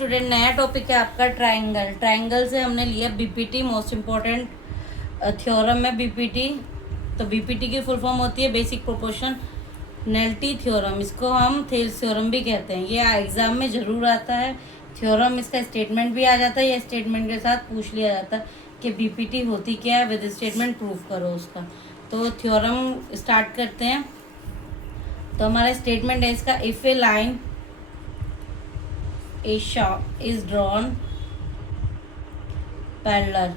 Student, नया topic है आपका ट्रायंगल। ट्रायंगल से हमने लिया बीपीटी, मोस्ट इम्पोर्टेंट थ्योरम है बीपीटी। तो बीपीटी की फुल फॉर्म होती है बेसिक प्रोपोर्शनैलिटी थ्योरम। इसको हम थेल्स थ्योरम भी कहते हैं। ये एग्जाम में ज़रूर आता है थ्योरम। इसका स्टेटमेंट भी आ जाता है, या स्टेटमेंट के साथ पूछ लिया जाता है कि बीपीटी होती क्या है, विद स्टेटमेंट प्रूव करो उसका। तो थ्योरम स्टार्ट करते हैं। तो हमारा स्टेटमेंट है इसका, if A line is drawn parallel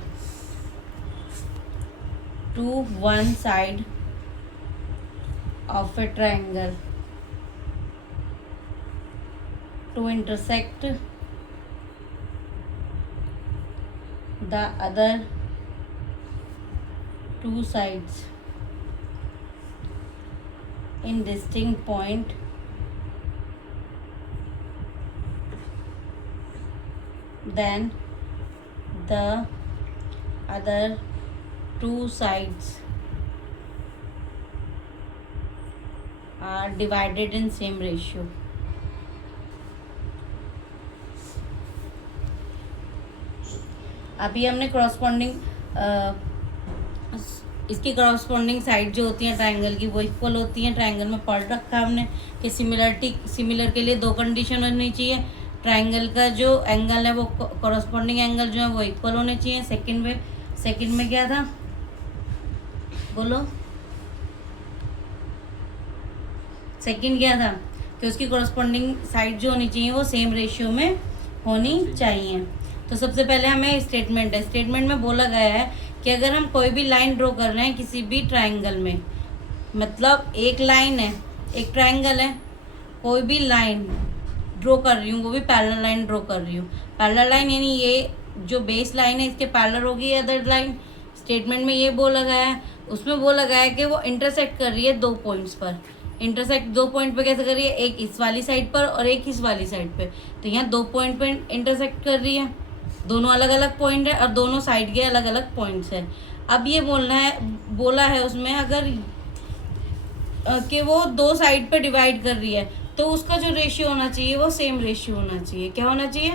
to one side of a triangle to intersect the other two sides in distinct point, then the other two sides are divided in same ratio. अभी हमने corresponding इसकी corresponding side जो होती हैं triangle की वो equal होती हैं। ट्रायंगल में पढ़ रखा है हमने कि सिमिलर के लिए दो कंडीशन होनी चाहिए। ट्रायंगल का जो एंगल है वो कॉरस्पॉन्डिंग एंगल जो है वो इक्वल होने चाहिए। सेकंड में क्या था, बोलो सेकंड क्या था कि उसकी कॉरस्पॉन्डिंग साइड जो होनी चाहिए वो सेम रेशियो में होनी चाहिए। तो सबसे पहले हमें स्टेटमेंट में बोला गया है कि अगर हम कोई भी लाइन ड्रॉ कर रहे हैं किसी भी ट्रायंगल में, मतलब एक लाइन है, एक ट्रायंगल है, कोई भी लाइन ड्रॉ कर रही हूँ, वो भी पैरेलल लाइन ड्रॉ कर रही हूँ। पैरेलल लाइन यानी ये जो बेस लाइन है इसके पैरेलल होगी अदर लाइन। स्टेटमेंट में ये बोला गया है, उसमें बोला गया है कि वो इंटरसेक्ट कर रही है दो पॉइंट्स पर। इंटरसेक्ट दो पॉइंट पे कैसे कर रही है, एक इस वाली साइड पर और एक इस वाली साइड पे। तो यहाँ दो पॉइंट पे इंटरसेक्ट कर रही है, दोनों अलग अलग पॉइंट है और दोनों साइड के अलग अलग पॉइंट्स है। अब ये बोला है उसमें अगर कि वो दो साइड पे डिवाइड कर रही है तो उसका जो रेशियो होना चाहिए वो सेम रेशियो होना चाहिए। क्या होना चाहिए?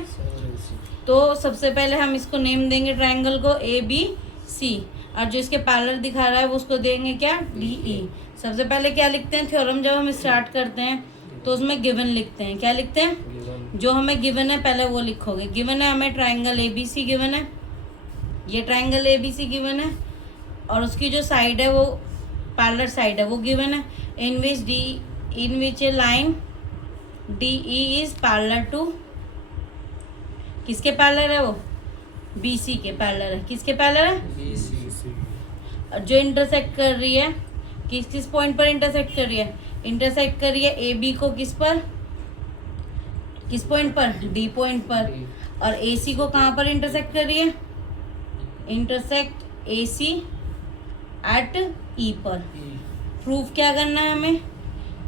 तो सबसे पहले हम इसको नेम देंगे ट्रायंगल को ABC, और जो इसके पैरेलल दिखा रहा है वो उसको देंगे क्या, DE। सबसे पहले क्या लिखते हैं, थ्योरम जब हम स्टार्ट करते हैं तो उसमें गिवन लिखते हैं। क्या लिखते हैं? जो हमें गिवन है पहले वो लिखोगे। गिवन है हमें ट्रायंगल ABC गिवन है, ये ट्रायंगल ABC गिवन है, और उसकी जो साइड है वो पैरेलल साइड है वो गिवन है। In which a line DE is parallel to, किसके पैरेलल है वो, BC के पैरेलल है। किसके पैरेलल है? BC। और जो इंटरसेक्ट कर रही है किस पॉइंट पर इंटरसेक्ट कर रही है, इंटरसेक्ट कर रही है AB को किस पॉइंट पर, D पॉइंट पर। और AC को कहाँ पर इंटरसेक्ट कर रही है, इंटरसेक्ट AC एट E पर। प्रूफ क्या करना है हमें,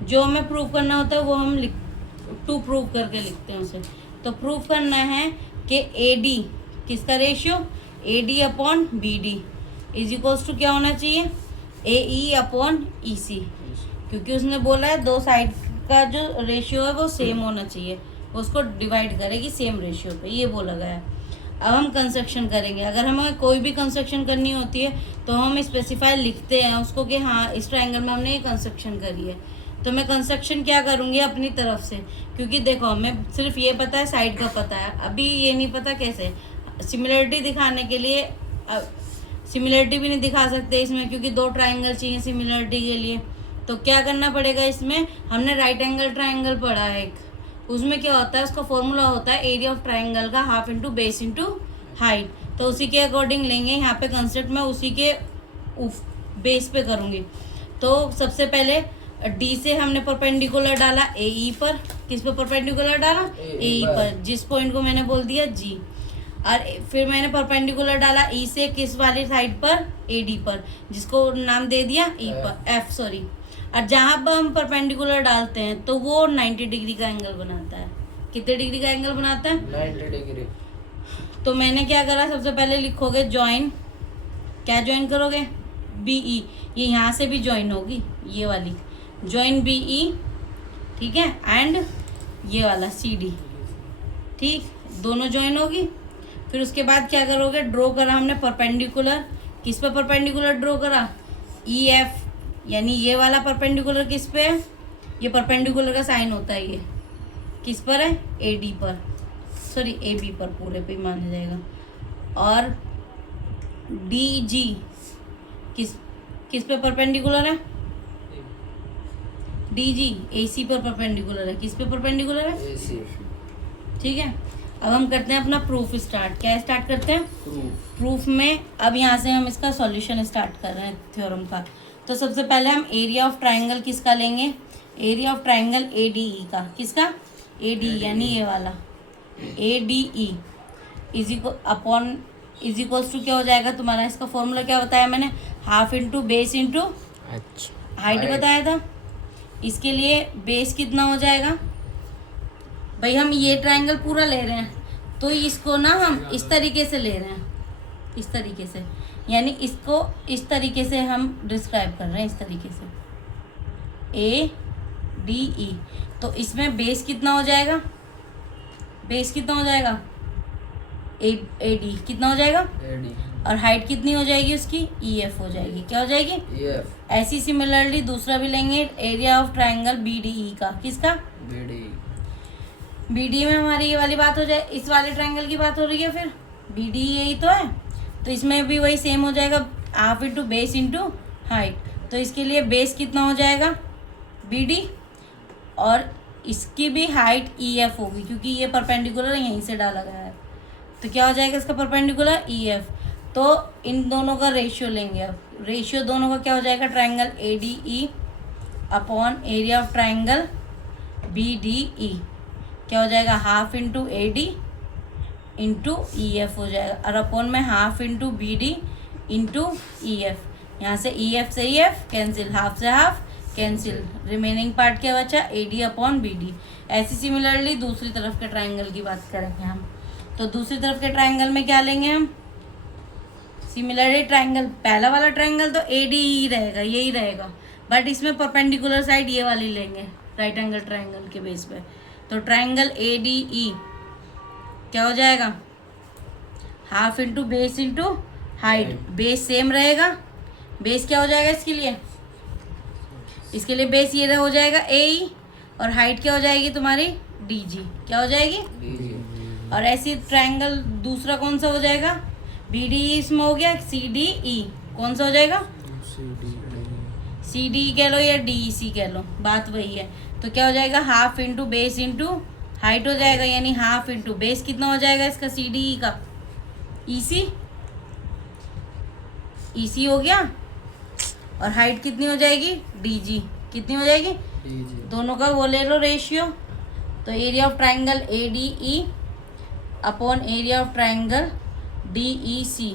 जो हमें प्रूव करना होता है वो हम टू प्रूव करके लिखते हैं उसे। तो प्रूफ करना है कि AD किसका ratio, AD upon BD is equals to क्या होना चाहिए, AE अपॉन EC, क्योंकि उसने बोला है दो साइड का जो रेशियो है वो सेम होना चाहिए, उसको डिवाइड करेगी सेम रेशियो पे, ये बोला गया है। अब हम कंस्ट्रक्शन करेंगे। अगर हमें कोई भी कंस्ट्रक्शन करनी होती है तो हम स्पेसिफाई लिखते हैं उसको कि हाँ इस ट्रायंगल में हमने ये कंस्ट्रक्शन करी है। तो मैं कंस्ट्रक्शन क्या करूँगी अपनी तरफ से, क्योंकि देखो हमें सिर्फ ये पता है, साइड का पता है, अभी ये नहीं पता कैसे। सिमिलरिटी दिखाने के लिए सिमिलरिटी भी नहीं दिखा सकते इसमें, क्योंकि दो ट्रायंगल चाहिए सिमिलरिटी के लिए। तो क्या करना पड़ेगा इसमें, हमने राइट एंगल ट्रायंगल पढ़ा है एक, उसमें क्या होता है, उसका फॉर्मूला होता है एरिया ऑफ ट्रायंगल का half into base into height. तो उसी के अकॉर्डिंग लेंगे। यहाँ पे कंसेप्ट में उसी के बेस पे करूँगी। तो सबसे पहले D से हमने परपेंडिकुलर डाला AE पर। किस पर परपेंडिकुलर डाला, AE पर, जिस पॉइंट को मैंने बोल दिया G। और फिर मैंने परपेंडिकुलर डाला E से किस वाली साइड पर, AD पर, जिसको नाम दे दिया F सॉरी। और जहाँ पर हम परपेंडिकुलर डालते हैं तो वो 90 डिग्री का एंगल बनाता है। कितने डिग्री का एंगल बनाता है, 90 डिग्री। तो मैंने क्या करा, सबसे पहले लिखोगे ज्वाइन, क्या ज्वाइन करोगे, BE, ये यहाँ से भी ज्वाइन होगी, ये वाली ज्वाइन BE, ठीक है, एंड ये वाला CD, ठीक, दोनों ज्वाइन होगी। फिर उसके बाद क्या करोगे, ड्रॉ करा हमने परपेंडिकुलर, किस पे परपेंडिकुलर ड्रॉ करा, ई एफ, यानी ये वाला परपेंडिकुलर किस पे है, ये परपेंडिकुलर का साइन होता है, ये किस पर है, ए डी पर, सॉरी ए बी पर, पूरे पे माना जाएगा। और डी जी किस पे परपेंडिकुलर है, डी जी ए सी पर परपेंडिकुलर है, किस पे परपेंडिकुलर है, ठीक है। अब हम करते हैं अपना प्रूफ स्टार्ट। क्या स्टार्ट करते हैं, प्रूफ में। अब यहाँ से हम इसका सॉल्यूशन स्टार्ट कर रहे हैं थ्योरम का। तो सबसे पहले हम एरिया ऑफ ट्राइंगल किसका लेंगे, area of triangle A D E का, किसका, ए डी, यानी ये वाला A D E is equals to क्या हो जाएगा तुम्हारा, इसका फॉर्मूला क्या बताया मैंने, half into base into height बताया था। इसके लिए बेस कितना हो जाएगा, भाई हम ये ट्रायंगल पूरा ले रहे हैं तो इसको ना हम इस तरीके से ले रहे हैं, इस तरीके से, यानी इसको इस तरीके से हम डिस्क्राइब कर रहे हैं, इस तरीके से ए डी ई। तो इसमें बेस कितना हो जाएगा, बेस कितना हो जाएगा, ए डी कितना हो जाएगा, और हाइट कितनी हो जाएगी उसकी, ई एफ हो जाएगी, क्या हो जाएगी, ई एफ। ऐसी सिमिलरली दूसरा भी लेंगे, area of triangle B D E का, किसका, बी डी में हमारी ये वाली बात हो जाए, इस वाले ट्रायंगल की बात हो रही है, फिर बी डी यही तो है, तो इसमें भी वही सेम हो जाएगा, half into base into height. तो इसके लिए बेस कितना हो जाएगा, बी डी, और इसकी भी हाइट ई एफ होगी, क्योंकि ये परपेंडिकुलर यहीं से डाला गया है, तो क्या हो जाएगा इसका परपेंडिकुलर, ई एफ। तो इन दोनों का रेशियो लेंगे। अब रेशियो दोनों का क्या हो जाएगा, triangle A D E upon area of triangle B D E, क्या हो जाएगा, half into A D into E F हो जाएगा, और अपॉन में half into B D into E F. यहाँ से ई एफ से ई एफ कैंसिल, हाफ से हाफ कैंसिल, रिमेनिंग पार्ट क्या बचा, A D upon B D. ऐसी सिमिलरली दूसरी तरफ के ट्रायंगल की बात करेंगे हम। तो दूसरी तरफ के ट्रायंगल में क्या लेंगे हम, सिमिलरली ट्रायंगल, पहला वाला ट्रायंगल तो ए डी ही रहेगा, यही रहेगा, बट इसमें परपेंडिकुलर साइड ये वाली लेंगे राइट एंगल ट्रायंगल के बेस पे। तो ट्रायंगल ए डी ई क्या हो जाएगा, half into base into height, base same रहेगा, बेस क्या हो जाएगा इसके लिए, इसके लिए बेस ये हो जाएगा ए ई, और हाइट क्या हो जाएगी तुम्हारी, डी जी, क्या हो जाएगी, और ऐसी ट्रायंगल दूसरा कौन सा हो जाएगा, बी डी ई इसमें हो गया, सी डी ई कौन सा हो जाएगा, सी डी कह लो या डी ई सी कह लो, बात वही है। तो क्या हो जाएगा, half into base into height हो जाएगा, यानी हाफ इंटू बेस कितना हो जाएगा इसका, सी डी ई का, ई सी, ई सी हो गया, और हाइट कितनी हो जाएगी, डी जी, कितनी हो जाएगी, दोनों का वो ले लो रेशियो। तो area of triangle A D E upon area of triangle D E C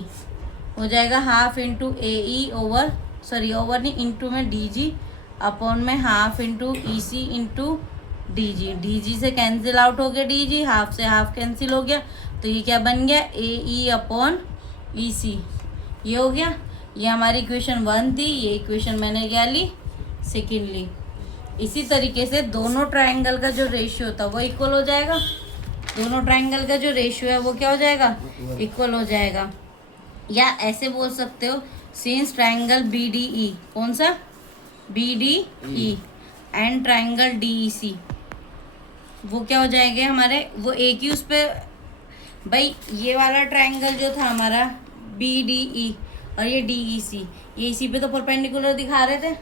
हो जाएगा half into A E over, sorry over नहीं, इंटू में डी जी अपॉन में half into E C into D G, D G से cancel out हो गया D G, half से half cancel हो गया, तो ये क्या बन गया, ए ई अपॉन ई सी, ये हो गया। ये हमारी इक्वेशन 1 थी, ये इक्वेशन मैंने क्या ली, सेकेंड ली। इसी तरीके से दोनों ट्रायंगल का जो रेशियो था वो इक्वल हो जाएगा, दोनों ट्रायंगल का जो रेशियो है वो क्या हो जाएगा, इक्वल हो जाएगा। या ऐसे बोल सकते हो, since triangle B D E, कौन सा, B D E and triangle D E C, वो क्या हो जाएंगे हमारे, वो एक ही उस पे, भाई ये वाला ट्रायंगल जो था हमारा बी डी ई और ये डी ई सी, ये इसी पे तो परपेंडिकुलर दिखा रहे थे,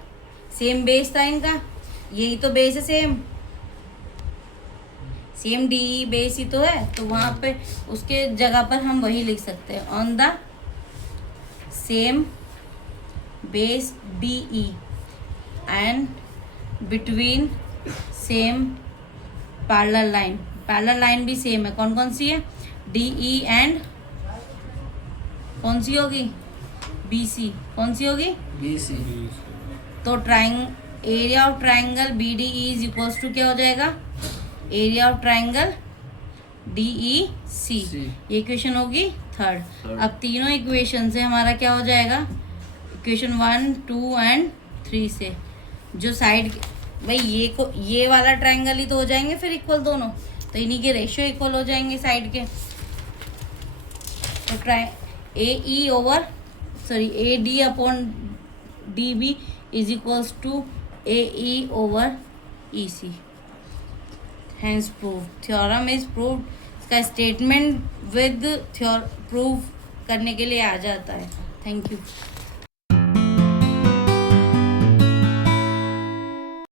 सेम बेस था इनका, यही तो बेस है, सेम डी ई बेस ही तो है, तो वहाँ पे उसके जगह पर हम वही लिख सकते हैं, on the same base D E and between same parallel line, parallel line भी सेम है, कौन कौन सी है, डी ई एंड कौन सी होगी, बी सी, कौन सी होगी, बी सी। तो area of triangle B D E is equals to क्या हो जाएगा, area of triangle D E C, ये इक्वेशन होगी थर्ड। अब तीनों इक्वेशन से हमारा क्या हो जाएगा, इक्वेशन 1, 2 एंड 3 से जो साइड, भाई ये वाला ट्रायंगल ही तो हो जाएंगे फिर इक्वल दोनों, तो इन्हीं के रेशियो इक्वल हो जाएंगे साइड के। तो ट्राई A D upon D B is equals to A E over E C. Hence prove, theorem is proved. इसका स्टेटमेंट विद प्रूव करने के लिए आ जाता है। Thank you.